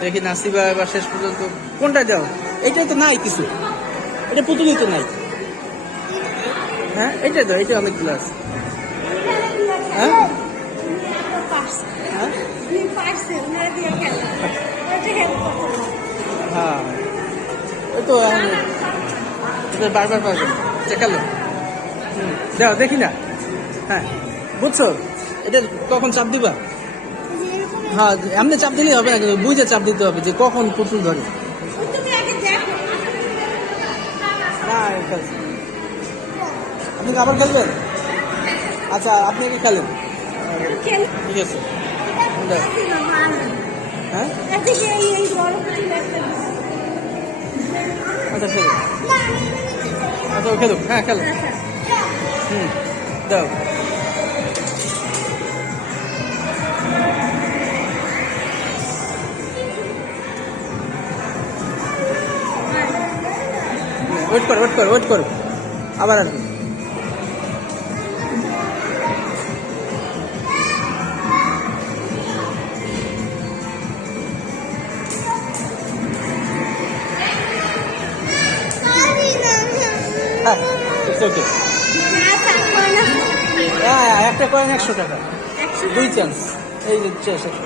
দেখি নাসিবা এবার শেষ পর্যন্ত কোনটা দাও। এইটাই তো নাই কিছু, এটা পুতুলই তো নাই। হ্যাঁ এইটাই দাও, এইটা অনেকগুলো আছে। হ্যাঁ হ্যাঁ হ্যাঁ ওই তো বারবার পারবেন চেকালো। দাও দেখি না। হ্যাঁ বুঝছো, এটা কখন চাপ দিবা? হ্যাঁ এমনি চাপ দিলেই হবে না, কিন্তু বুঝে চাপ দিতে হবে যে কখন পুতুল ধরে। আপনি আবার খেলবেন? আচ্ছা আপনি কি খেলেন? ঠিক আছে। হ্যাঁ আচ্ছা খেলো। আচ্ছা খেলো, হ্যাঁ খেলো। দাও। ওয়েট করো ওয়েট করো ওয়েট করো, আবার আসবে। হ্যাঁ ইটস ওকে। হ্যাঁ একটা কয়েন 100 টাকা, 2 চান্স। এই যে 100 টাকা।